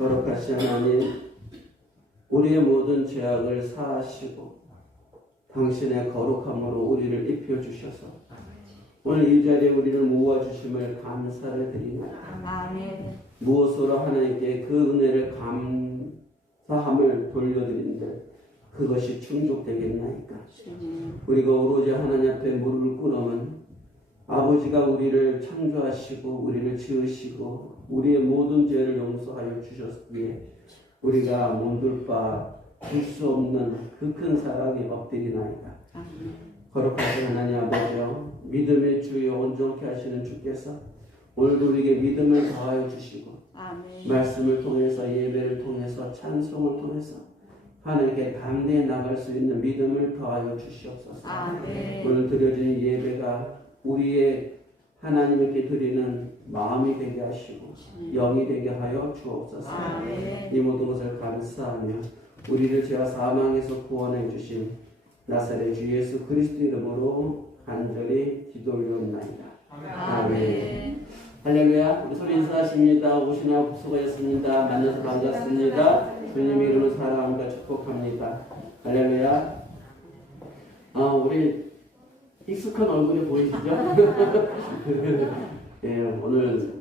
거룩하신 하나님, 우리의 모든 죄악을 사하시고 당신의 거룩함으로 우리를 입혀주셔서 오늘 이 자리에 우리를 모아주심을 감사를 드립니다. 아멘. 무엇으로 하나님께 그 은혜를 감사함을 돌려드리는데 그것이 충족되겠나이까? 우리가 오로지 하나님 앞에 무릎을 꿇으면 아버지가 우리를 창조하시고 우리를 지으시고 우리의 모든 죄를 용서하여 주셨기에 우리가 몸둘 바 줄 수 없는 그 큰 사랑에 엎드리나이다. 거룩하신 하나님 아버지여, 믿음의 주여 온전케 하시는 주께서 오늘도 우리에게 믿음을 더하여 주시고 아멘. 말씀을 통해서 예배를 통해서 찬송을 통해서 하나님께 담대히 나갈 수 있는 믿음을 더하여 주시옵소서. 아멘. 오늘 드려지는 예배가 우리의 하나님께 드리는 마음이 되게 하시고 영이 되게 하여 주옵소서. 아멘. 이 모든 것을 감사하며 우리를 죄와 사망에서 구원해 주신 나사렛 주 예수 그리스도 이름으로 간절히 기도 올려옵나이다. 아멘. 할렐루야. 우리 서로 인사하십니다. 오시나 수고하셨습니다. 만나서 반갑습니다. 주님의 이름으로 사랑합니다. 축복합니다. 할렐루야. 우리 익숙한 얼굴이 보이시죠? 예, 오늘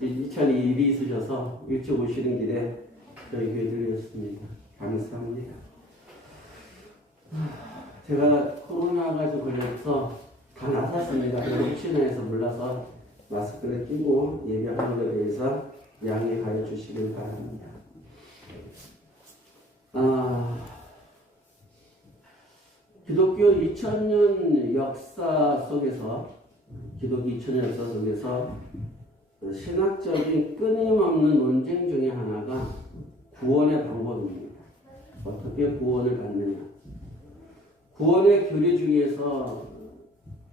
2002일이 있으셔서 일찍 오시는 길에 저희 교회 들렸습니다. 감사합니다. 제가 코로나가 좀 걸려서 다 나섰습니다. 혹시나 해서 몰라서 마스크를 끼고 예배하는 것에 대해서 양해하여 주시길 바랍니다. 기독교 2000년 역사 속에서 신학적인 끊임없는 논쟁 중에 하나가 구원의 방법입니다. 어떻게 구원을 받느냐. 구원의 교리 중에서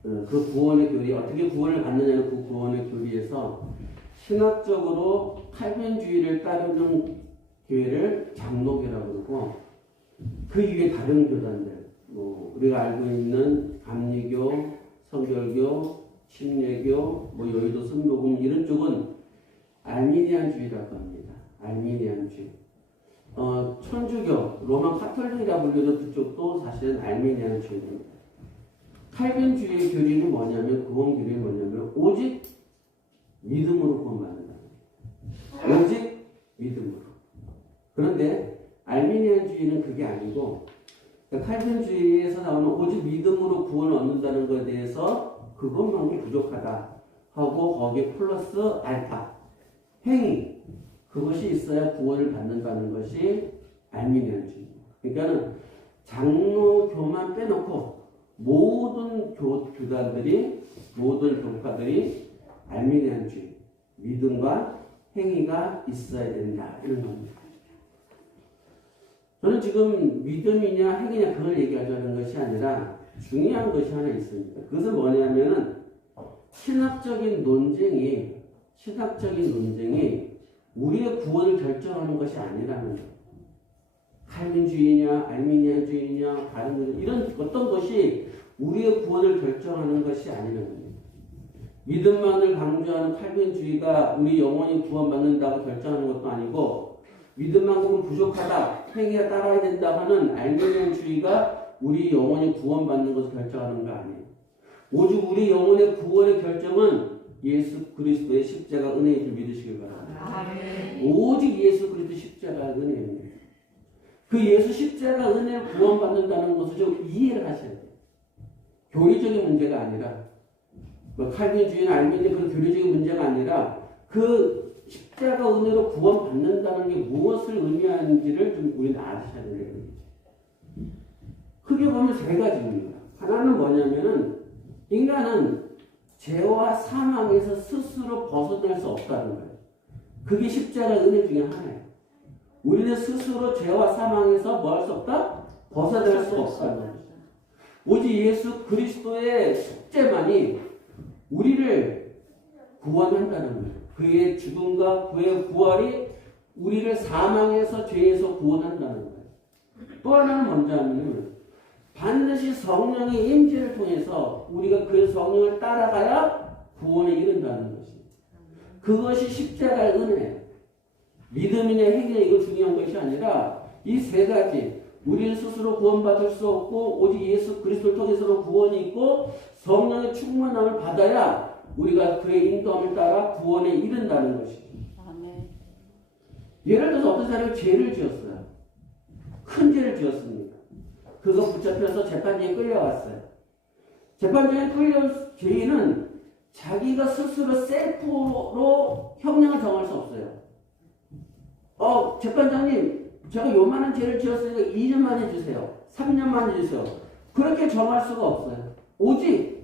그 구원의 교리, 어떻게 구원을 받느냐는 그 구원의 교리에서 신학적으로 칼빈주의를 따르는 교회를 장로교라고 그러고 그 이외에 다른 교단들, 우리가 알고 있는 감리교, 성결교, 침례교, 여의도 순복음 이런 쪽은 알미니안주의라고 합니다. 알미니안주의. 천주교, 로마 카톨릭이라고 불리는 그쪽도 사실은 알미니안주의입니다. 칼빈주의 교리는 뭐냐면, 구원 교리는 뭐냐면, 오직 믿음으로 구원받는다. 오직 믿음으로. 그런데 알미니안주의는 그게 아니고, 칼빈주의에서 나오는 오직 믿음으로 구원을 얻는다는 것에 대해서 그것만이 부족하다 하고 거기에 플러스 알파, 행위, 그것이 있어야 구원을 받는다는 것이 알미니안주의입니다. 그러니까는 장로교만 빼놓고 모든 교단들이, 모든 교파들이 알미니안주의, 믿음과 행위가 있어야 된다, 이런 겁니다. 저는 지금 믿음이냐 행위냐 그걸 얘기하자는 것이 아니라 중요한 것이 하나 있습니다. 그것은 뭐냐면은 신학적인 논쟁이 우리의 구원을 결정하는 것이 아니라는 거예요. 칼빈주의냐 알미니안주의냐 다른 것 이런 어떤 것이 우리의 구원을 결정하는 것이 아니라는 거예요. 믿음만을 강조하는 칼빈주의가 우리 영원히 구원받는다고 결정하는 것도 아니고 믿음만큼은 부족하다, 행위가 따라야 된다 하는 알미니안주의가 우리 영혼이 구원받는 것을 결정하는 거 아니에요. 오직 우리 영혼의 구원의 결정은 예수 그리스도의 십자가 은혜인 줄 믿으시길 바랍니다. 아멘. 오직 예수 그리스도 십자가 은혜입니다. 그 예수 십자가 은혜를 구원받는다는 것을 좀 이해를 하셔야 돼요. 교리적인 문제가 아니라 칼빈주의나 알미니안 그런 교리적인 문제가 아니라 그 십자가 은혜로 구원받는다는 게 무엇을 의미하는지를 좀 우리는 아셔야 되는 거죠. 크게 보면 세 가지입니다. 하나는 뭐냐면은 인간은 죄와 사망에서 스스로 벗어날 수 없다는 거예요. 그게 십자가 은혜 중에 하나예요. 우리는 스스로 죄와 사망에서 뭐 할 수 없다? 벗어날 수 없다는 거예요. 오직 예수 그리스도의 십자만이 우리를 구원한다는 거예요. 그의 죽음과 그의 부활이 우리를 사망에서 죄에서 구원한다는 거예요. 또 하나는 뭔지 하면 반드시 성령의 임재를 통해서 우리가 그 성령을 따라가야 구원에 이른다는 것입니다. 그것이 십자가의 은혜예요. 믿음이냐 행위냐 이거 중요한 것이 아니라 이 세 가지 우리는 스스로 구원받을 수 없고 오직 예수 그리스도를 통해서로 구원이 있고 성령의 충만함을 받아야 우리가 그의 인도함을 따라 구원에 이른다는 것이죠. 아멘. 예를 들어서 어떤 사람이 죄를 지었어요. 큰 죄를 지었습니다. 그거 붙잡혀서 재판장에 끌려왔어요. 재판장에 끌려온 죄인은 자기가 스스로 셀프로 형량을 정할 수 없어요. 재판장님, 제가 요만한 죄를 지었으니까 2년만 해주세요. 3년만 해주세요. 그렇게 정할 수가 없어요. 오직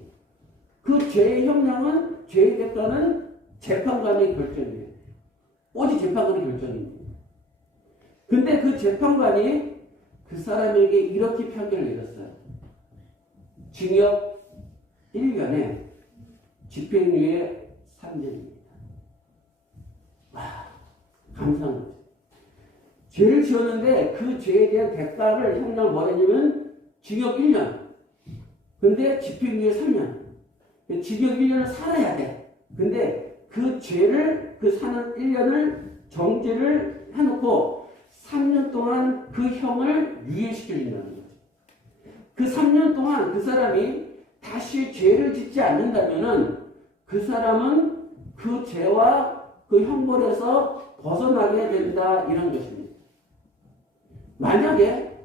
그 죄의 형량은, 죄의 대가는 재판관의 결정이에요. 오직 재판관의 결정입니다. 근데 그 재판관이 그 사람에게 이렇게 판결을 내렸어요. 징역 1년에 집행유예 3년입니다. 와, 감사한 거죠. 죄를 지었는데 그 죄에 대한 대가를 형량을 뭐라 했냐면 징역 1년. 근데 집행유예 3년. 징역 1년을 살아야 돼. 근데 그 죄를 그 사는 1년을 정죄를 해놓고 3년 동안 그 형을 유예시켜준다는 거죠. 그 3년 동안 그 사람이 다시 죄를 짓지 않는다면은 그 사람은 그 죄와 그 형벌에서 벗어나게 된다 이런 것입니다. 만약에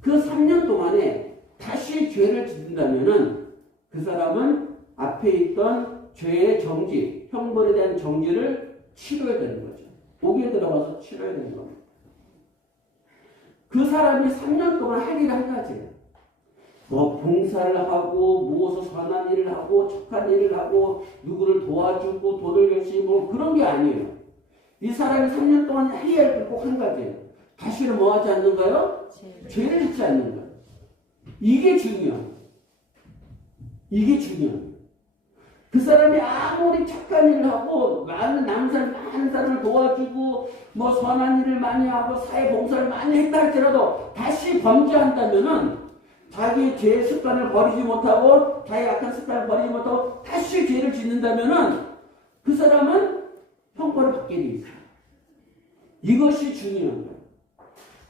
그 3년 동안에 다시 죄를 짓는다면은 그 사람은 앞에 있던 죄의 정지, 형벌에 대한 정지를 치러야 되는 거죠. 옥에 들어가서 치러야 되는 겁니다. 그 사람이 3년 동안 할 일은 한 가지예요. 뭐 봉사를 하고 무엇을 선한 일을 하고 착한 일을 하고 누구를 도와주고 돈을 열심히 벌고 그런 게 아니에요. 이 사람이 3년 동안 해야 할 게 꼭 한 가지예요. 다시는 뭐 하지 않는가요? 죄를 짓지 않는 거예요. 이게 중요해요. 이게 중요해요. 그 사람이 아무리 착한 일을 하고 많은 사람을 도와주고 뭐 선한 일을 많이 하고 사회 봉사를 많이 했다 할지라도 다시 범죄한다면은 자기의 죄의 습관을 버리지 못하고 자기의 악한 습관을 버리지 못하고 다시 죄를 짓는다면은 그 사람은 형벌을 받게 돼 있어요. 이것이 중요한 거예요.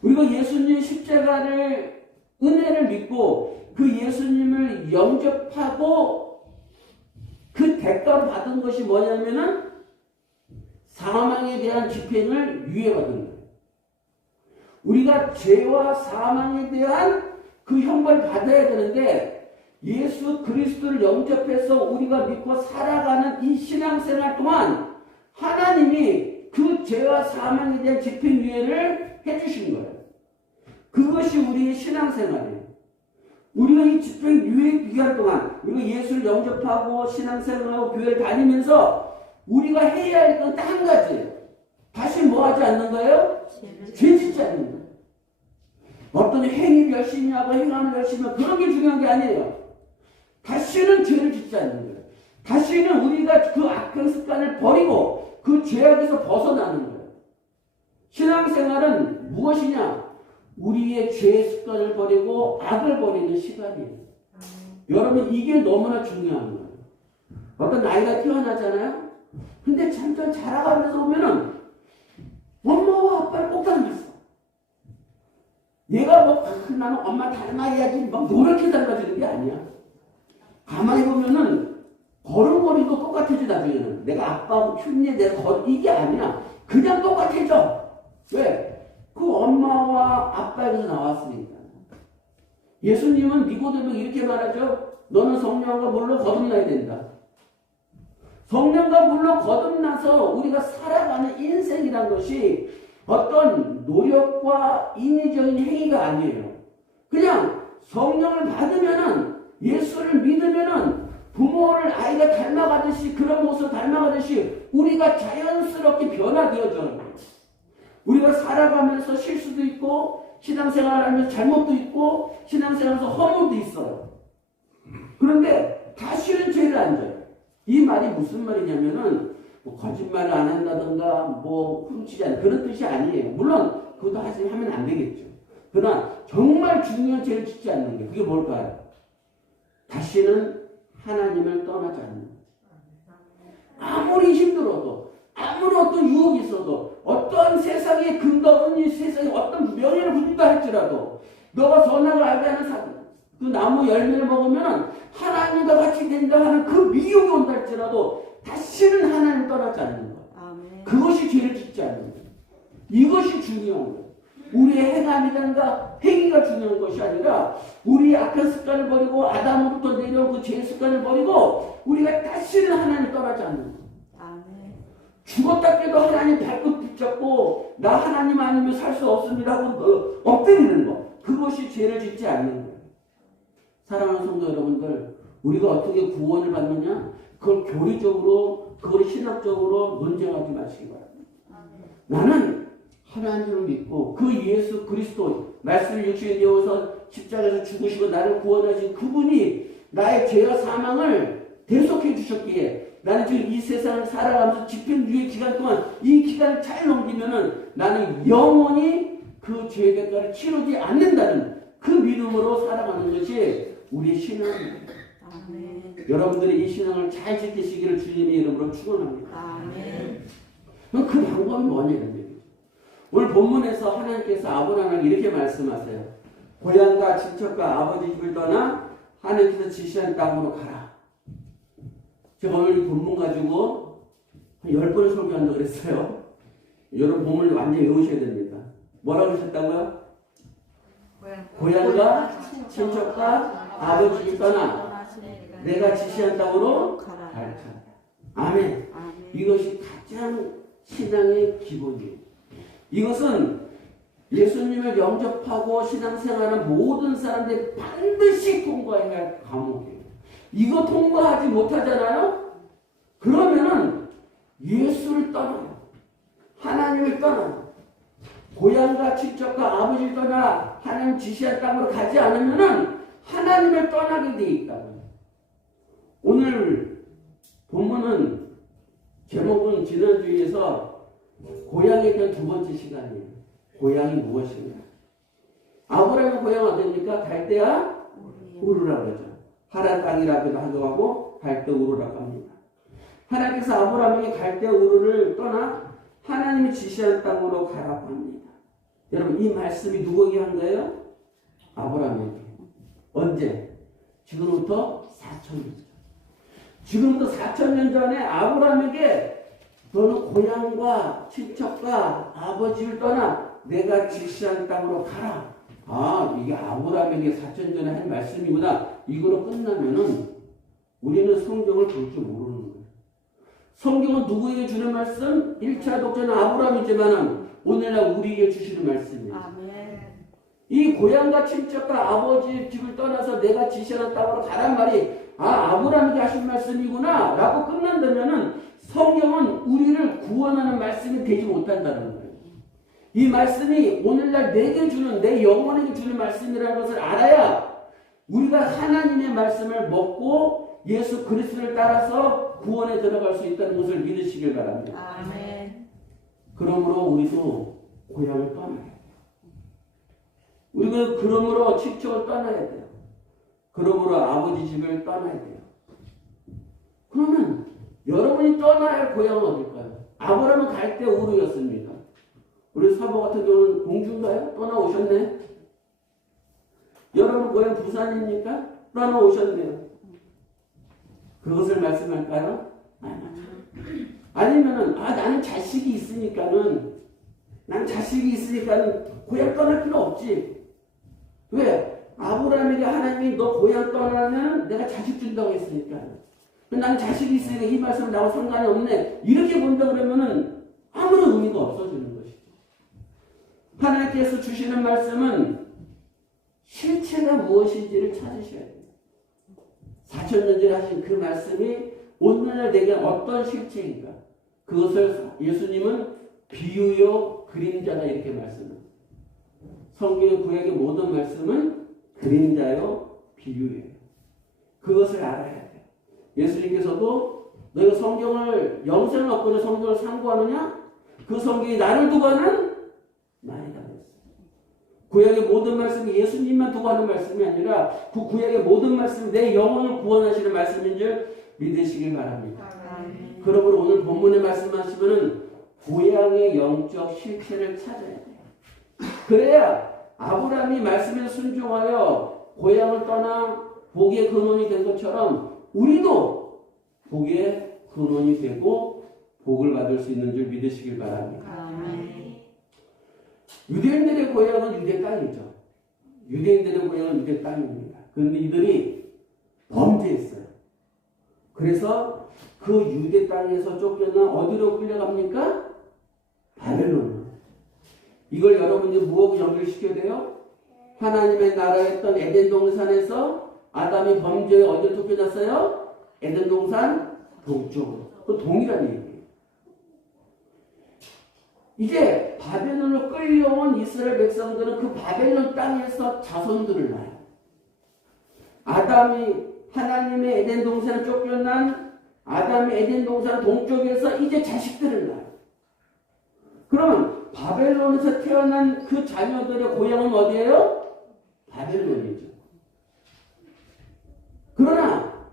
우리가 예수님의 십자가를 은혜를 믿고 그 예수님을 영접하고 그 대가로 받은 것이 뭐냐면은 사망에 대한 집행을 유예받은 거예요. 우리가 죄와 사망에 대한 그 형벌을 받아야 되는데 예수 그리스도를 영접해서 우리가 믿고 살아가는 이 신앙생활 동안 하나님이 그 죄와 사망에 대한 집행유예를 해주신 거예요. 그것이 우리의 신앙생활이에요. 우리가 이 집행유예 기간 동안 우리가 예수를 영접하고 신앙생활하고 교회를 다니면서 우리가 해야 할 건 딱 한 가지예요. 다시 뭐 하지 않는 거예요? 죄 짓지 않는 거예요. 어떤 행위를 열심히 하고 행함을 열심히 하고 그런 게 중요한 게 아니에요. 다시는 죄를 짓지 않는 거예요. 다시는 우리가 그 악한 습관을 버리고 그 죄악에서 벗어나는 거예요. 신앙생활은 무엇이냐? 우리의 죄의 습관을 버리고 악을 버리는 시간이에요. 여러분 이게 너무나 중요한 거예요. 어떤 나이가 태어나잖아요. 근데 점점 자라가면서 보면은 엄마와 아빠를 꼭 닮았어. 얘가 뭐 나는 엄마 닮아야지 막 노력해 닮아지는 게 아니야. 가만히 보면은 걸음걸이도 똑같아져. 나중에는 내가 아빠하고 흉내 내가 이게 아니야. 그냥 똑같아져. 왜? 그 엄마와 아빠에게서 나왔으니까. 예수님은 니고데모에게 이렇게 말하죠. 너는 성령과 물로 거듭나야 된다. 성령과 물로 거듭나서 우리가 살아가는 인생이란 것이 어떤 노력과 인위적인 행위가 아니에요. 그냥 성령을 받으면은 예수를 믿으면은 부모를 아이가 닮아가듯이 그런 모습을 닮아가듯이 우리가 자연스럽게 변화되어져요. 우리가 살아가면서 실수도 있고 신앙생활을 하면서 잘못도 있고 신앙생활에서 허물도 있어요. 그런데 다시는 죄를 안 져요. 이 말이 무슨 말이냐면은 뭐 거짓말을 안 한다든가 뭐 훔치지 않는 그런 뜻이 아니에요. 물론 그것도 하면 안 되겠죠. 그러나 정말 중요한 죄를 짓지 않는 게 그게 뭘까요? 다시는 하나님을 떠나지 않는 거죠. 아무리 힘들어도 아무리 어떤 유혹이 있어도 어떠한 세상의 근거 없는 이 세상에 어떤 명예를 부린다 할지라도 너가 선악을 알게 하는 그 나무 열매를 먹으면 하나님과 같이 된다 하는 그 미혹이 온다 할지라도 다시는 하나님을 떠나지 않는 것. 아멘. 그것이 죄를 짓지 않는 것. 이것이 중요한 것. 우리의 행함이란가 행위가 중요한 것이 아니라 우리의 악한 습관을 버리고 아담으로부터 내려온 그 죄의 습관을 버리고 우리가 다시는 하나님을 떠나지 않는 것. 아멘. 죽었다 깨도 하나님 발끝 붙잡고 나 하나님 아니면 살 수 없습니다 하고 엎드리는 것. 그것이 죄를 짓지 않는 거예요. 사랑하는 성도 여러분들, 우리가 어떻게 구원을 받느냐? 그걸 교리적으로, 그걸 신학적으로 논쟁하지 마시기 바랍니다. 나는 하나님을 믿고 그 예수 그리스도 말씀을 육신에 되어서 십자가에서 죽으시고 나를 구원하신 그분이 나의 죄와 사망을 대속해 주셨기에 나는 지금 이 세상을 살아가면서 집행주의 기간 동안 이 기간을 잘 넘기면은 나는 영원히 그 죄의 대가를 치르지 않는다는 그 믿음으로 살아가는 것이 우리의 신앙입니다. 아멘. 여러분들이 이 신앙을 잘 지키시기를 주님의 이름으로 축원합니다. 아멘. 그럼 그 방법이 뭐냐는 얘기죠. 오늘 본문에서 하나님께서 아브라함에게 이렇게 말씀하세요. 고향과 친척과 아버지 집을 떠나 하나님께서 지시한 땅으로 가라. 제가 오늘 이 본문 가지고 한 10번을 설교한다고 그랬어요. 여러분 본문을 완전히 외우셔야 됩니다. 뭐라고 하셨다고요? 고향과 친척과 아버지 집을 떠나 내가 지시한 땅으로 가라. 가라. 아멘. 아멘. 이것이 가장 신앙의 기본이에요. 이것은 예수님을 영접하고 신앙생활하는 모든 사람들이 반드시 통과해야 할 과목이에요. 이거 통과하지 못하잖아요? 그러면은 예수를 떠나요. 하나님을 떠나요. 고향과 친척과 아버지를 떠나 하나님 지시한 땅으로 가지 않으면은 하나님을 떠나게 돼 있다고요. 오늘 본문은 제목은 지난주에서 고향에 대한 두 번째 시간이에요. 고향이 무엇인가? 아브라함의 고향 어디입니까? 갈대아 우르라고 그러죠. 하란 땅이라고도 하고 갈대 우르라고 합니다. 하나님께서 아브라함에게 갈대 우르를 떠나 하나님이 지시한 땅으로 가라고 합니다. 여러분 이 말씀이 누구에게 한 거예요? 아브라함에게. 언제? 지금부터 4,000년 전. 지금부터 4,000년 전에 아브라함에게 너는 고향과 친척과 아버지를 떠나 내가 지시한 땅으로 가라. 아, 이게 아브라함에게 4,000년 전에 한 말씀이구나. 이거로 끝나면은 우리는 성경을 볼 줄 모르는 거예요. 성경은 누구에게 주는 말씀? 1차 독자는 아브라함이지만 오늘날 우리에게 주시는 말씀이에요. 아멘. 이 고향과 친척과 아버지 집을 떠나서 내가 지시하는 땅으로 가란 말이 아브라함에게 하신 말씀이구나 라고 끝난다면은 성경은 우리를 구원하는 말씀이 되지 못한다는 거예요. 이 말씀이 오늘날 내게 주는, 내 영혼에게 주는 말씀이라는 것을 알아야 우리가 하나님의 말씀을 먹고 예수 그리스도를 따라서 구원에 들어갈 수 있다는 것을 믿으시길 바랍니다. 아멘. 그러므로 우리도 고향을 떠나야 돼요. 우리가 그러므로 친척을 떠나야 돼요. 그러므로 아버지 집을 떠나야 돼요. 그러면 여러분이 떠나야 할 고향은 어딜까요? 아브라함은 갈대 우르였습니다. 우리 사모 같은 경우는 공주인가요? 떠나오셨네. 여러분 고향 부산입니까? 떠나오셨네요. 그것을 말씀할까요? 아니면은 나는 자식이 있으니까는 고향 떠날 필요 없지. 왜? 아브라함에게 하나님이 너 고향 떠나면 내가 자식 준다고 했으니까. 나는 자식이 있으니까 이 말씀은 나하고 상관이 없네. 이렇게 본다 그러면은 아무런 의미가 없어지는 것이죠. 하나님께서 주시는 말씀은 실체가 무엇인지를 찾으셔야 돼요. 4,000년 전에 하신 그 말씀이 오늘날 내게 어떤 실체인가. 그것을 예수님은 비유요 그림자다 이렇게 말씀합니다. 성경의 구약의 모든 말씀은 그림자요 비유예요. 그것을 알아야 돼요. 예수님께서도 너희가 성경을 영생을 얻고는 성경을 상고하느냐? 그 성경이 나를 두고 하는 말이다. 구약의 모든 말씀이 예수님만 두고 하는 말씀이 아니라 그 구약의 모든 말씀이 내 영혼을 구원하시는 말씀인 줄 믿으시길 바랍니다. 아멘. 그러므로 오늘 본문의 말씀하시면은 고향의 영적 실체를 찾아야 돼요. 그래야 아브라함이 말씀에 순종하여 고향을 떠나 복의 근원이 된 것처럼 우리도 복의 근원이 되고 복을 받을 수 있는 줄 믿으시길 바랍니다. 아멘. 유대인들의 고향은 유대 땅이죠. 유대인들의 고향은 유대 땅입니다. 그런데 이들이 범죄했어요. 그래서 그 유대 땅에서 쫓겨나 어디로 끌려갑니까? 바벨론으로. 이걸 여러분이 무엇과 연결시켜야 돼요? 하나님의 나라였던 에덴 동산에서 아담이 범죄에 어디로 쫓겨났어요? 에덴 동산 동쪽으로. 그 동일한 얘기예요. 이제 바벨론으로 끌려온 이스라엘 백성들은 그 바벨론 땅에서 자손들을 낳아요. 아담이 하나님의 에덴 동산을 쫓겨난 아담의 에덴 동산 동쪽에서 이제 자식들을 낳아요. 그러면 바벨론에서 태어난 그 자녀들의 고향은 어디예요? 바벨론이죠. 그러나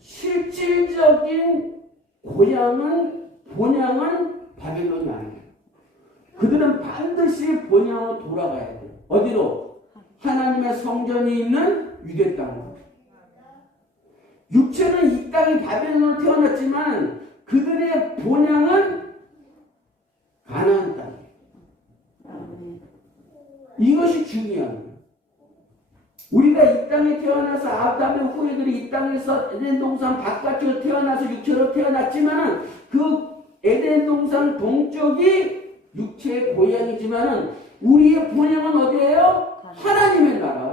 실질적인 본향은 바벨론이 아니에요. 그들은 반드시 본향으로 돌아가야 돼요. 어디로? 하나님의 성전이 있는 유대 땅으로. 육체는 이 땅이 바벨론으로 태어났지만 그들의 본향은 가나안 땅이에요. 이것이 중요한 거예요. 우리가 이 땅에 태어나서 아담의 후예들이 이 땅에서 에덴 동산 바깥쪽으로 태어나서 육체로 태어났지만 그 에덴 동산 동쪽이 육체의 고향이지만 우리의 본향은 어디예요? 하나님의 나라.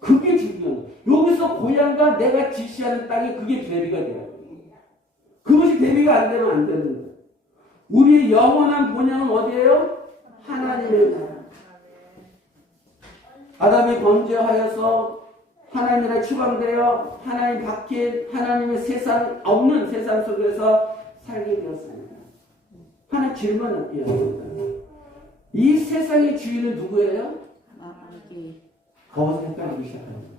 그게 중요한 거예요. 여기서 고향과 내가 지시하는 땅이 그게 대비가 돼요. 그것이 대비가 안 되면 안 되는 거예요. 우리의 영원한 본향은 어디예요? 하나님의 나라. 아담이 범죄하여서 하나님에 추방되어 하나님 밖에 하나님의 세상 없는 세상 속에서 살게 되었습니다. 하나 질문을 드립니다. 이 세상의 주인은 누구예요? 거기서 헷갈리기 시작합니다.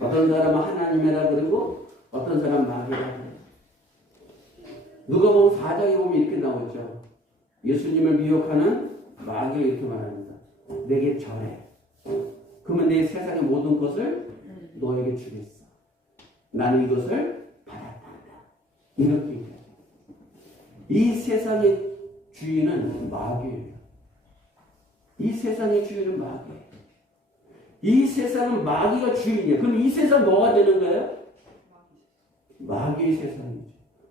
어떤 사람은 하나님이라 그러고 어떤 사람은 마귀라 그래요. 누가 보면 4장에 보면 이렇게 나오죠. 예수님을 미혹하는 마귀가 이렇게 말합니다. 내게 절해. 그러면 내 세상의 모든 것을 너에게 주겠어. 나는 이것을 받았단다. 이렇게 얘기해요. 이 세상의 주인은 마귀예요. 이 세상의 주인은 마귀예요. 이 세상은 마귀가 주인이에요. 그럼 이 세상 뭐가 되는 거예요? 마귀의 세상이죠.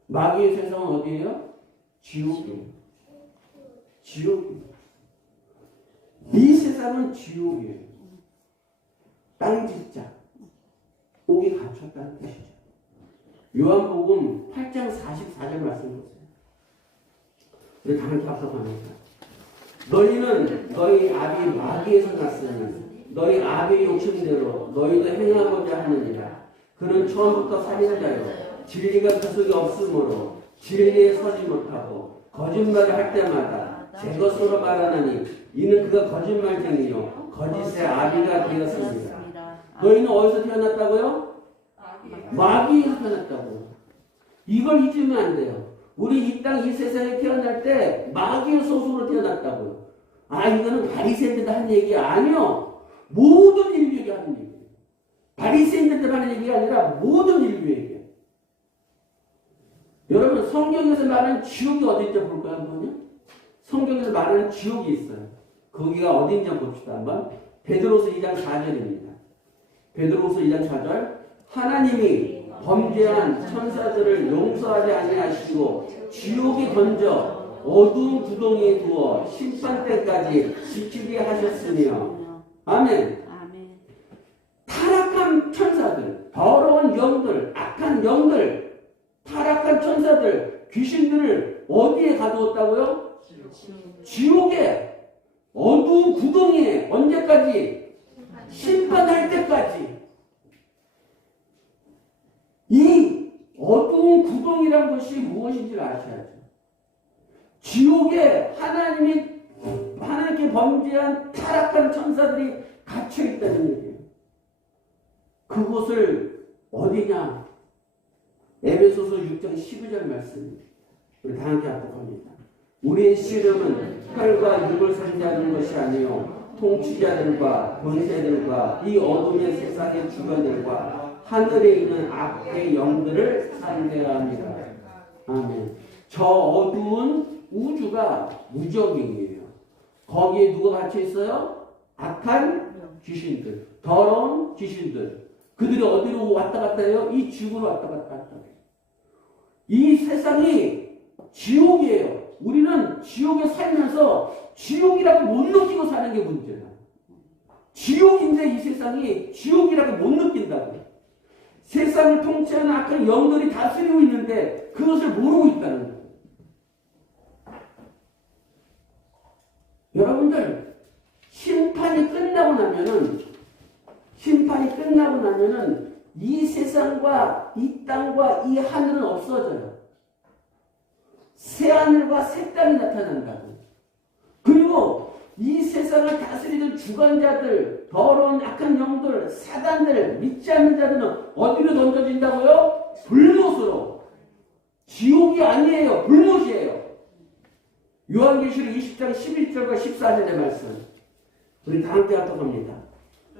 마귀의 세상은 어디예요? 지옥이에요. 지옥이에요. 이 세상은 지옥이에요. 땅짓자, 옥이 갇혔다는 뜻이죠. 요한복음 8장 44절 말씀 보세요. 우리 다 함께 합성합니다. 너희는 너희 아비 마귀에서 났으니 너희 아비의 욕심대로 너희도 행하고자 하느니라. 그는 처음부터 살인자요 진리가 그 속에 없으므로 진리에 서지 못하고 거짓말을 할 때마다 제 것으로 말하나니 이는 그가 거짓말쟁이요 거짓의 아비가 되었습니다. 너희는 어디서 태어났다고요? 마귀에서 태어났다고요. 이걸 잊으면 안 돼요. 우리 이 땅 이 세상에 태어날 때 마귀의 소속으로 태어났다고요. 아, 이거는 바리새인들 하는 얘기 아니요. 모든 인류에게 하는 얘기예요. 바리새인들 하는 얘기가 아니라 모든 인류에게. 여러분 성경에서 말하는 지옥이 어딘지 볼까요? 한번요? 성경에서 말하는 지옥이 있어요. 거기가 어딘지 봅시다. 한번. 베드로서 2장 4절입니다. 베드로서 2장 4절. 하나님이 범죄한 천사들을 용서하지 아니하시고 지옥에 던져 어두운 구덩이에 두어 심판 때까지 지키게 하셨으며. 아멘. 타락한 천사들, 더러운 영들, 악한 영들, 타락한 천사들, 귀신들을 어디에 가두었다고요? 지옥에, 어두운 구덩이에. 언제까지? 심판할 때까지. 이 어두운 구덩이란 것이 무엇인지 아셔야죠. 지옥에 하나님께 범죄한 타락한 천사들이 갇혀있다는 얘기예요. 그곳을 어디냐? 에베소서 6장 12절 말씀입니다. 우리 다 함께 합독합니다. 우리의 씨름은 혈과 육을 상대하는 것이 아니요 통치자들과 권세들과 이 어둠의 세상의 주관들과 하늘에 있는 악의 영들을 상대합니다. 아멘. 저 어두운 우주가 무적이에요. 거기에 누가 갇혀 있어요? 악한 귀신들, 더러운 귀신들. 그들이 어디로 왔다 갔다 해요? 이 지구로 왔다 갔다 해요. 이 세상이 지옥이에요. 우리는 지옥에 살면서 지옥이라고 못 느끼고 사는 게 문제야. 지옥인데 이 세상이 지옥이라고 못 느낀다고. 세상을 통치하는 악한 영들이 다스리고 있는데 그것을 모르고 있다는 거예요. 여러분들, 심판이 끝나고 나면은 이 세상과 이 땅과 이 하늘은 없어져요. 새 하늘과 새 땅이 나타난다고. 그리고 이 세상을 다스리는 주관자들, 더러운 악한 영들, 사단들, 믿지 않는 자들은 어디로 던져진다고요? 불못으로. 지옥이 아니에요. 불못이에요. 요한계시록 20장 11절과 14절의 말씀. 우리 다 함께 합독합니다.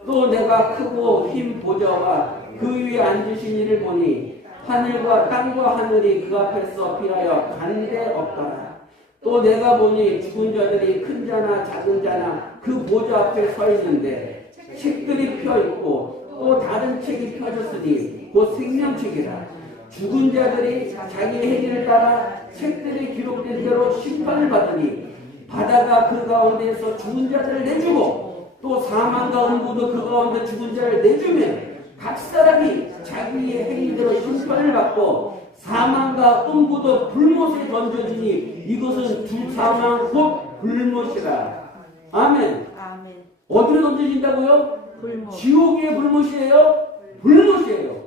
또 내가 크고 흰 보좌와 그 위에 앉으신 이를 보니 하늘과 땅과 하늘이 그 앞에서 피하여 간데 없더라. 또 내가 보니 죽은 자들이 큰 자나 작은 자나 그 보좌 앞에 서 있는데 책들이 펴 있고 또 다른 책이 펴졌으니 곧 생명책이라. 죽은 자들이 자기의 행위를 따라 책들이 기록된 대로 심판을 받으니 바다가 그 가운데에서 죽은 자들을 내주고 또 사망과 음부도 그 가운데 죽은 자를 내주면 각 사람이 자기의 행위대로 심판을 받고 사망과 음부도 불못에 던져지니 이것은 두 사망 곧 불못이라. 아멘. 아멘. 어디로 던져진다고요? 불못. 지옥의 불못이에요? 불못이에요.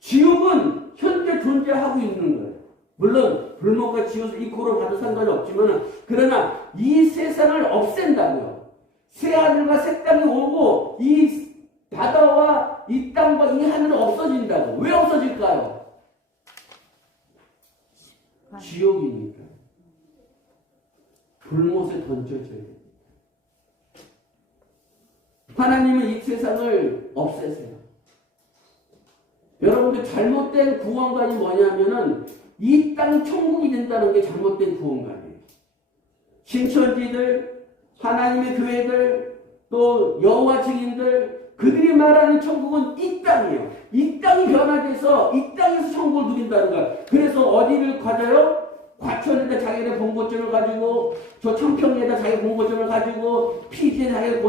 지옥은 현재 존재하고 있는 거예요. 물론 불못과 지옥을 이코로 봐도 상관이 없지만 그러나 이 세상을 없앤다고요. 새 하늘과 새 땅이 오고 이 바다와 이 땅과 이 하늘은 없어진다고. 왜 없어질까요? 지옥이니까. 불못에 던져져요. 하나님은 이 세상을 없애세요. 여러분들 잘못된 구원관이 뭐냐면은 이 땅 천국이 된다는 게 잘못된 구원관이에요. 신천지들, 하나님의 교회들, 또 여호와 증인들, 그들이 말하는 천국은 이 땅이에요. 이 땅이 변화돼서 이 땅에서 천국을 누린다는 거예요. 그래서 어디를 가져요? 과천에다 자기네 본거점을 가지고, 저 청평리에다 자기 본거점을 가지고, 피지에 자기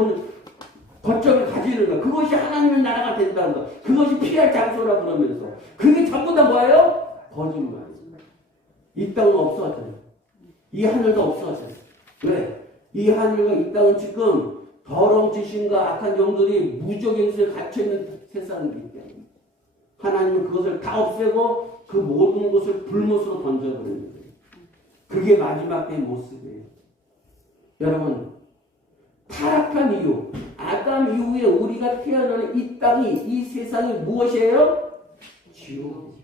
거점을 가지는 거예요. 그것이 하나님의 나라가 된다는 거예요. 그것이 피할 장소라 그러면서. 그게 전부 다 뭐예요? 거짓말이에요. 이 땅은 없어져요. 이 하늘도 없어져요. 왜? 이 하늘과 이 땅은 지금 더러운 지신과 악한 영들이 무적의 것에 갇혀있는 세상이기 때문에 하나님은 그것을 다 없애고 그 모든 것을 불못으로 던져버리는 거예요. 그게 마지막 때의 모습이에요. 여러분, 타락한 이유, 아담 이후에 우리가 태어나는 이 땅이, 이 세상이 무엇이에요? 지옥이에요.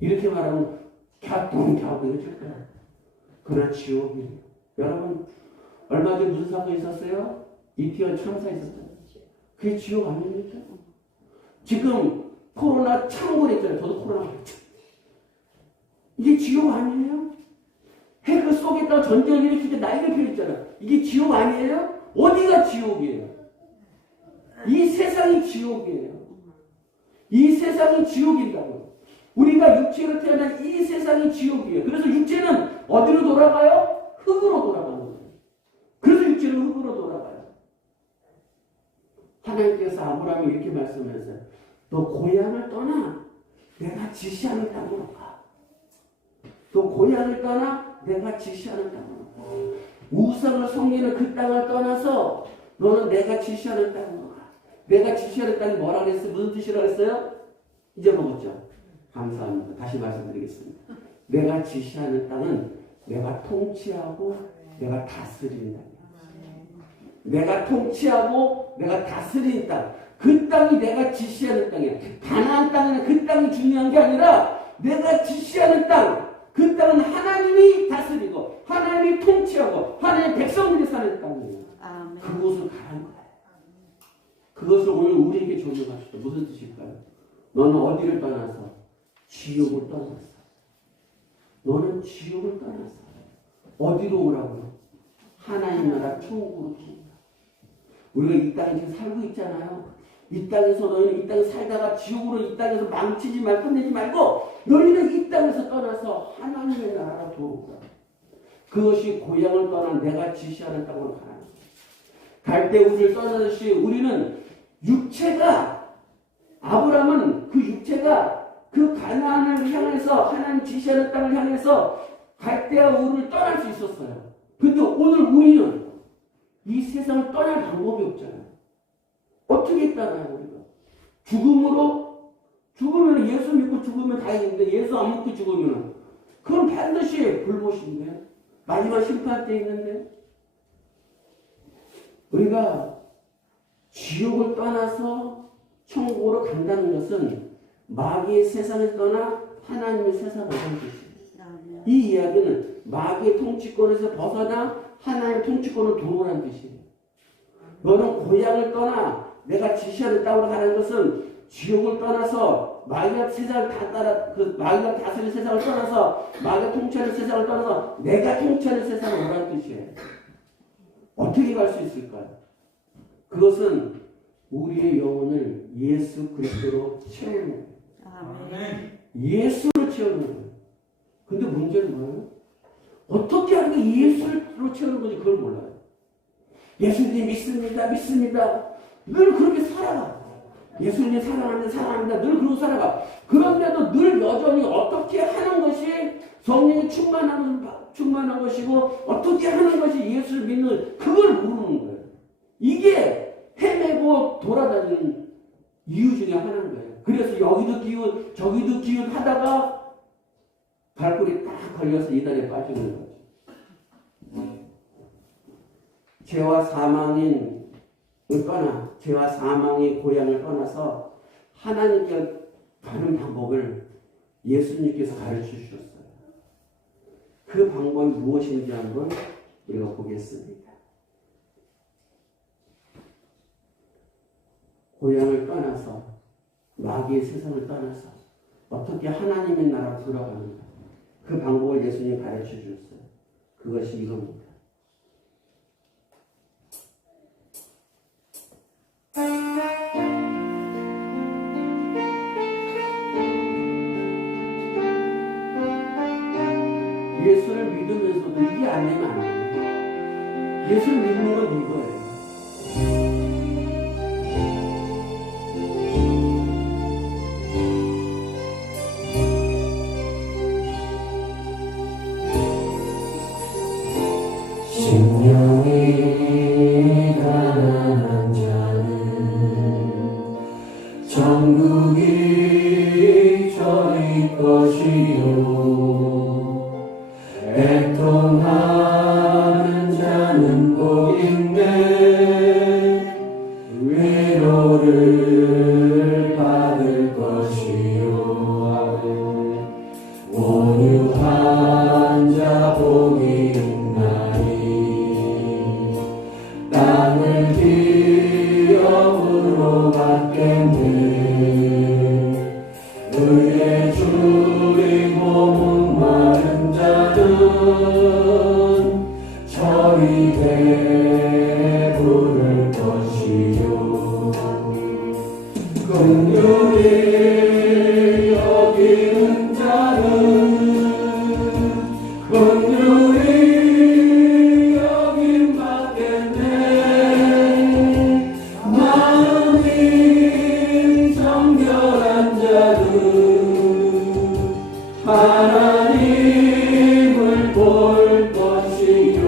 이렇게 말하면 갸뚱갸뚱해질 거예요. 그러나 지옥이에요. 여러분, 얼마 전에 무슨 사건이 있었어요? 이태원 참사 있었잖아요. 그게 지옥 아닙니까? 지금 코로나 창궐했잖아요. 저도 코로나 했죠. 이게 지옥 아니에요? 핵 속에다가 전쟁을 일으킬 때 난리를 펴있잖아요. 이게 지옥 아니에요? 어디가 지옥이에요? 이 세상이 지옥이에요. 이 세상이 지옥이라고. 우리가 육체로 태어난 이 세상이 지옥이에요. 그래서 육체는 어디로 돌아가요? 흙으로 돌아가는 거예요. 그래서 육체는 흙으로 돌아가요. 하나님께서 아브라함이 이렇게 말씀하셨어요. 너 고향을 떠나 내가 지시하는 땅으로 가. 너 고향을 떠나 내가 지시하는 땅으로 가. 우상을 섬기는 그 땅을 떠나서 너는 내가 지시하는 땅으로 가. 내가 지시하는 땅이 뭐라 그랬어요? 무슨 뜻이라고 했어요? 잊어먹었죠? 감사합니다. 다시 말씀드리겠습니다. 내가 지시하는 땅은 내가 통치하고 내가 다스리는 땅이야. 내가 통치하고 내가 다스리는 땅. 그 땅이 내가 지시하는 땅이야. 가나안 땅에는 그 땅이 중요한 게 아니라 내가 지시하는 땅. 그 땅은 하나님이 다스리고 하나님이 통치하고 하나님의 백성들이 사는 땅이에요. 아멘. 그곳을 가는 거예요. 그것을 오늘 우리에게 적용합시다. 무슨 뜻일까요? 너는 어디를 떠나서? 지옥을 떠났어. 너는 지옥을 떠났어. 어디로 오라고요? 하나님 나라 천국으로 오라. 우리가 이 땅에 지금 살고 있잖아요. 이 땅에서 너희는 이 땅에 살다가 지옥으로 이 땅에서 망치지 말고 끝내지 말고 너희는 이 땅에서 떠나서 하나님의 나라로 돌아오라. 그것이 고향을 떠난 내가 지시하는 땅으로 가는 거예요. 갈 때 우리를 떠나듯이 우리는 육체가 아브라함은 그 육체가 그 가나안을 향해서 하나님 지시하는 땅을 향해서 갈 때와 우리를 떠날 수 있었어요. 근데 오늘 우리는 이 세상을 떠날 방법이 없잖아요. 어떻게 떠나요 우리가? 죽음으로? 죽으면 예수 믿고 죽으면 다행인데 예수 안 믿고 죽으면 그건 반드시 불못인데 마지막 심판 때 있는데 우리가 지옥을 떠나서 천국으로 간다는 것은 마귀의 세상을 떠나 하나님의 세상을 가는 뜻이에요. 이 이야기는 마귀의 통치권에서 벗어나 하나님의 통치권으로 들어오라는 뜻이에요. 너는 고향을 떠나 내가 지시하는 땅으로 가는 것은 지옥을 떠나서 마귀가 세상을 다 따라 마귀가 다스리는 세상을 떠나서 마귀가 통치하는 세상을 떠나서 내가 통치하는 세상으로 오라는 뜻이에요. 어떻게 갈 수 있을까요? 그것은 우리의 영혼을 예수 그리스도로 채우는 거예요. 아멘. 예수로 채우는 거예요. 근데 문제는 뭐예요? 어떻게 하는 게 예수로 채우는 건지 그걸 몰라요. 예수님 믿습니다. 늘 그렇게 살아가. 예수님 사랑합니다. 늘 그러고 살아가. 그런데도 늘 여전히 어떻게 하는 것이 성령이 충만한 것이고 어떻게 하는 것이 예수를 믿는 그걸 모르는 거예요. 이게 헤매고 돌아다니는 이유 중에 하나인 거예요. 그래서 여기도 기운 저기도 기운 하다가 발골이 딱 걸려서 이단에 빠지는 거죠. 죄와 사망을 떠나 죄와 사망의 고향을 떠나서 하나님께 가는 방법을 예수님께서 가르쳐 주셨어요. 그 방법이 무엇인지 한번 우리가 보겠습니다. 고향을 떠나서 마귀의 세상을 떠나서 어떻게 하나님의 나라로 돌아가는가 그 방법을 예수님이 가르쳐 주셨어요. 그것이 이겁니다. 예수를 믿으면서도 이게 안 되면 안 돼요. 예수를 믿는 건 이거예요. 심령이 가난한 자는 천국이 저희 것이요 애통하는 자는 복 있네 위로를 받을 것이요 온유한 자 복이 있나니 땅을 기업으로 받겠네 의의 줄이고 목마른 자는 저희 배 부를 것이요 긍휼히 여기는 자는 긍휼히 여김 받겠네 마음이 정결한 자는 하나님을 볼 것이요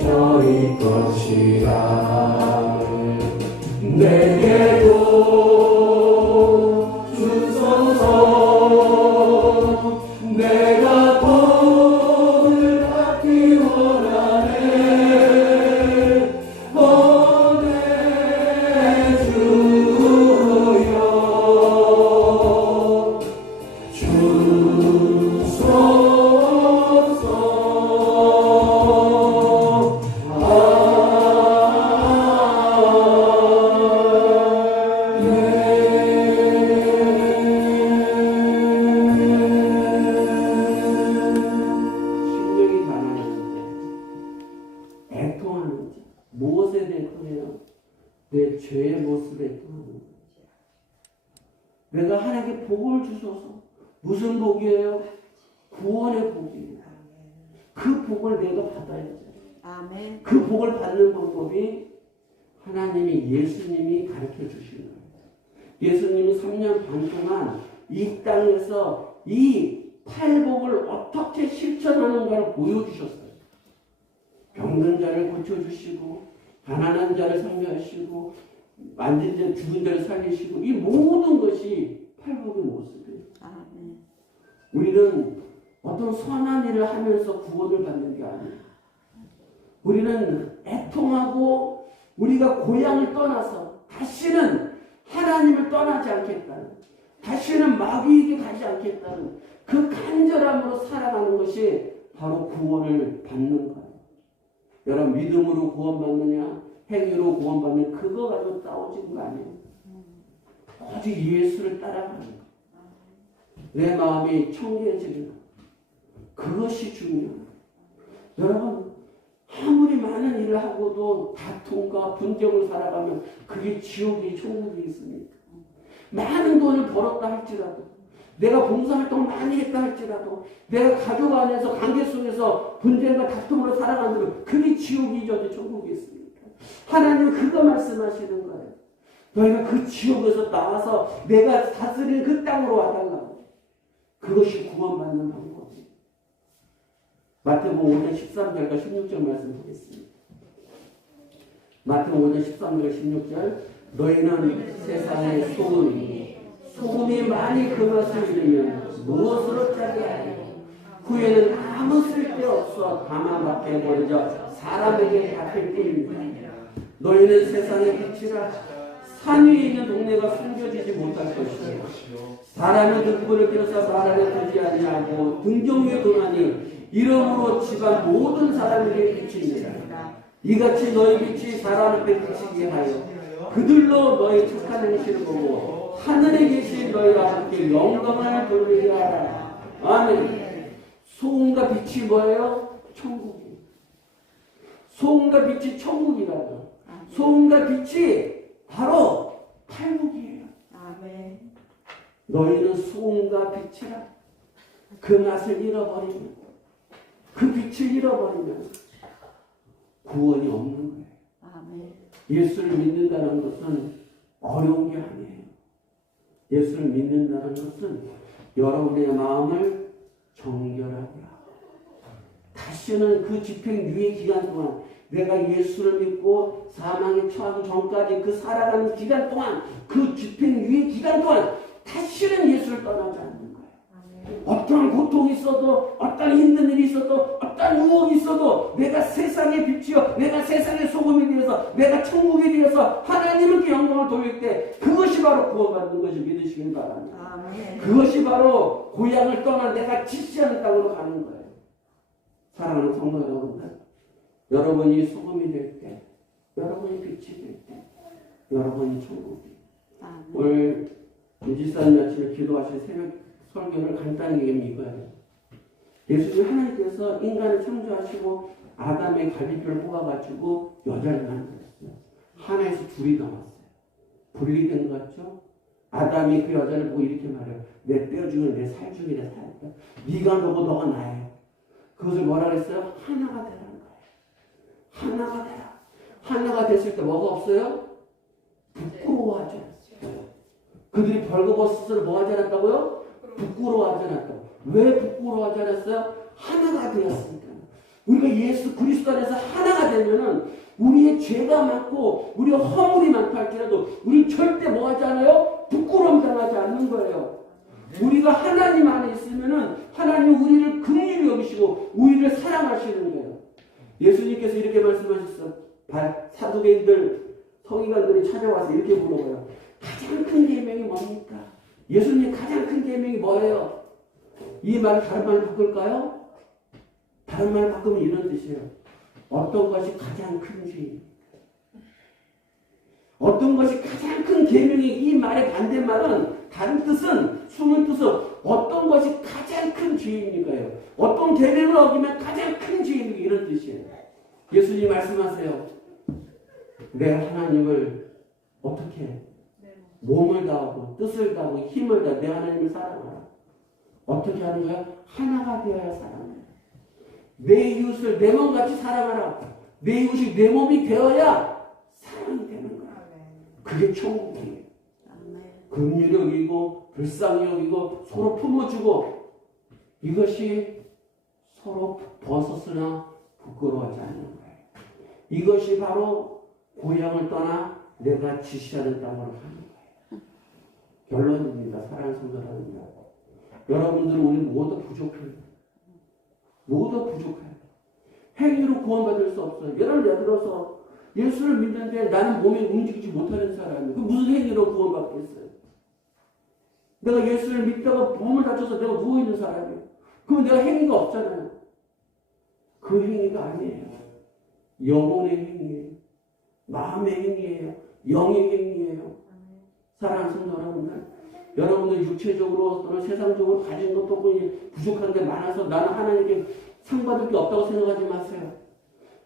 저희 것이라 내게도 주소서 내가 복을 받기 원하네 보내주여 주소서 심령이 가난한지, 애통하는지, 무엇에 애통해요? 내 죄의 모습에 애통하는 거지. 내가 하나님께 복을 주소서. 무슨 복이에요? 구원의 복이에요. 그 복을 내가 받아야지. 아멘. 그 복을 받는 방법이 하나님이 예수님이 가르쳐 주신 거예요. 예수님이 3년 반 동안 이 땅에서 이 팔복을 어떻게 실천하는가를 보여주셨어요. 병든 자를 고쳐주시고 가난한 자를 상대하시고 만진 자 죽은 자를 살리시고 이 모든 것이 팔복의 모습이에요. 아멘. 우리는 어떤 선한 일을 하면서 구원을 받는 게 아니에요. 우리는 애통하고 우리가 고향을 떠나서 다시는 하나님을 떠나지 않겠다는, 다시는 마귀에게 가지 않겠다는 그 간절함으로 살아가는 것이 바로 구원을 받는 거예요. 여러분, 믿음으로 구원받느냐 행위로 구원받는 그거 가지고 싸우지는 거 아니에요. 오직 예수를 따라가는 거. 내 마음이 청결해지는 거. 그것이 중요해요. 여러분, 아무리 많은 일을 하고도 다툼과 분쟁을 살아가면 그게 지옥이 천국이 있습니까? 많은 돈을 벌었다 할지라도, 내가 봉사활동 많이 했다 할지라도, 내가 가족 안에서 관계 속에서 분쟁과 다툼으로 살아간다면 그게 지옥이죠, 어디 천국이 있습니까? 하나님은 그거 말씀하시는 거예요. 너희가 그 지옥에서 나와서 내가 다스리는 그 땅으로 와달라고. 그것이 구원받는 방법이에요. 마태복음 5장 13절과 16절 말씀 보겠습니다. 마태복음 5장 13절과 16절 너희는 세상의 소금이 많이 그 맛을 잃으면 무엇으로 짜게 하리요? 후에는 아무 쓸데없어 다만 밖에 버려져 사람에게 갚힐 뿐입니다. 너희는 세상의 빛이라 산 위에 있는 동네가 숨겨지지 못할 것이요 사람이 등불을 켜서 발 안에 두지 아니하고 등경 위에 두나니 이러므로 집안 모든 사람에게 비칩니다. 이같이 너희 빛이 사람 앞에 비치게 하여 그들로 너희 착한 행실을 보고 하늘에 계신 너희 아버지께 영광을 돌리게 하라. 아멘. 소금과 빛이 뭐예요? 천국이에요. 소금과 빛이 천국이라고. 소금과 빛이 바로 팔복이에요. 아멘. 너희는 소금과 빛이라. 그 맛을 잃어버리면, 그 빛을 잃어버리면 구원이 없는 거예요. 아멘. 예수를 믿는다는 것은 어려운 게 아니에요. 예수를 믿는다는 것은 여러분의 마음을 정결하게 하고 다시는 그 집행유예 기간 동안 내가 예수를 믿고 사망에 처하기 전까지 그 살아가는 기간 동안 그 집행유예 기간 동안 다시는 예수를 떠나지 않는 거예요. 어떠한 고통이 있어도 어떠한 힘든 일이 있어도 어떠한 유혹이 있어도 내가 세상의 빛이요 내가 세상의 소금이 되어서 내가 천국이 되어서 하나님께 영광을 돌릴 때 그것이 바로 구원받는 것을 믿으시길 바랍니다. 아멘. 그것이 바로 고향을 떠나 내가 지시하는 땅으로 가는 거예요. 사랑하는 성도 여러분들, 여러분이 소금이 될 때, 여러분이 빛이 될 때, 여러분이 천국이. 오늘 유지사님 아침에 기도하실 새벽 설교를 간단히 얘기하면 이거예요. 예수님 하나님께서 인간을 창조하시고 아담의 갈비뼈를 뽑아가지고 여자를 만들었어요. 하나에서 둘이 나왔어요. 분리된 것 같죠? 아담이 그 여자를 보고 이렇게 말해요. 내 뼈 중에 내 살 중에 내 살이다. 네가 너고 너가 나예요. 그것을 뭐라 그랬어요? 하나가 되라는 거예요. 하나가 되라. 하나가 됐을 때 뭐가 없어요? 부끄러워하지 않았어요. 그들이 벌거벗을 뭐 하지 않았다고요? 부끄러워하지 않았다고. 왜 부끄러워하지 않았어요? 하나가 되었으니까. 우리가 예수 그리스도 안에서 하나가 되면은 우리의 죄가 많고 우리의 허물이 많다 할지라도 우리 절대 뭐 하지 않아요? 부끄러움 당하지 않는 거예요. 우리가 하나님 안에 있으면은 하나님 우리를 긍휼히 여기시고 우리를 사랑하시는 거예요. 예수님께서 이렇게 말씀하셨어요. 사두개인들 서기관들이 찾아와서 이렇게 물어봐요. 가장 큰 계명이 뭡니까? 예수님 가장 큰 계명이 뭐예요? 이 말을 다른 말로 바꿀까요? 다른 말을 바꾸면 이런 뜻이에요. 어떤 것이 가장 큰지, 어떤 것이 가장 큰 계명이 이 말의 반대말은 다른 뜻은 숨은 뜻은 어떤 것이 가장 큰 죄입니까요? 어떤 계명을 어기면 가장 큰 죄입니까? 이런 뜻이에요. 예수님이 말씀하세요. 내 하나님을 어떻게 해? 몸을 다하고 뜻을 다하고 힘을 다하고 내 하나님을 사랑하라. 어떻게 하는 거야? 하나가 되어야 사랑해. 내 이웃을 내 몸같이 사랑하라. 내 이웃이 내 몸이 되어야 사랑이 되는 거야. 그게 천국이에요. 긍휼히 여기고 불쌍히 여기고 서로 품어주고 이것이 서로 벗었으나 부끄러워하지 않는 거예요. 이것이 바로 고향을 떠나 내가 지시하는 땅으로 가는 거예요. 결론입니다. 사랑하는 성도들입니다. 여러분들은 우리 모두 부족해요. 모두 부족해요. 행위로 구원받을 수 없어요. 예를 들어서 예수를 믿는데 나는 몸이 움직이지 못하는 사람이에요. 그 무슨 행위로 구원받겠어요? 내가 예수를 믿다가 몸을 다쳐서 내가 누워있는 사람이에요. 그럼 내가 행위가 없잖아요. 그 행위가 아니에요. 영혼의 행위예요. 마음의 행위예요. 영의 행위예요. 사랑하는 성도 여러분들, 여러분들 육체적으로 또는 세상적으로 가진 것도 없고 부족한 게 많아서 나는 하나님께 상 받을 게 없다고 생각하지 마세요.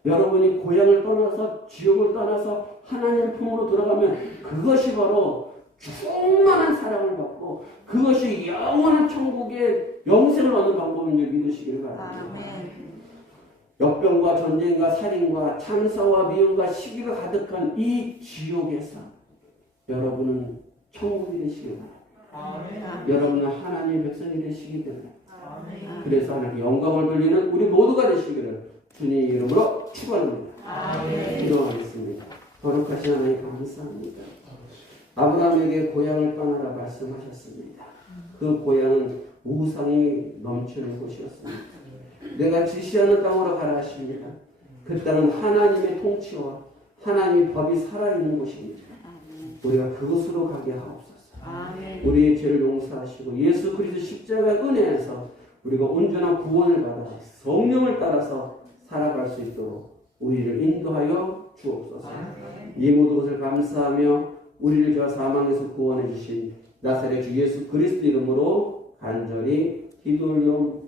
여러분이 고향을 떠나서 지옥을 떠나서 하나님 품으로 들어가면 그것이 바로 충만한 사랑을 받고 그것이 영원한 천국의 영생을 얻는 방법인 줄 믿으시기를 바랍니다. 역병과 전쟁과 살인과 참사와 미움과 시기가 가득한 이 지옥에서 여러분은 천국이 되시길 바랍니다. 여러분은 하나님의 백성이 되시기 때문에 그래서 하나님께 영광을 돌리는 우리 모두가 되시기를 주님의 이름으로 축원합니다. 기도하겠습니다. 거룩하신 하나님 감사합니다. 아브라함에게 고향을 떠나라 말씀하셨습니다. 그 고향은 우상이 넘치는 곳이었습니다. 내가 지시하는 땅으로 가라 하십니다. 그 땅은 하나님의 통치와 하나님의 법이 살아있는 곳입니다. 우리가 그곳으로 가게 하옵소서. 우리의 죄를 용서하시고 예수 그리스도 십자가의 은혜에서 우리가 온전한 구원을 받아 성령을 따라서 살아갈 수 있도록 우리를 인도하여 주옵소서. 이 모든 것을 감사하며 우리를 저 사망에서 구원해 주신 나사렛 주 예수 그리스도 이름으로 간절히 기도 올려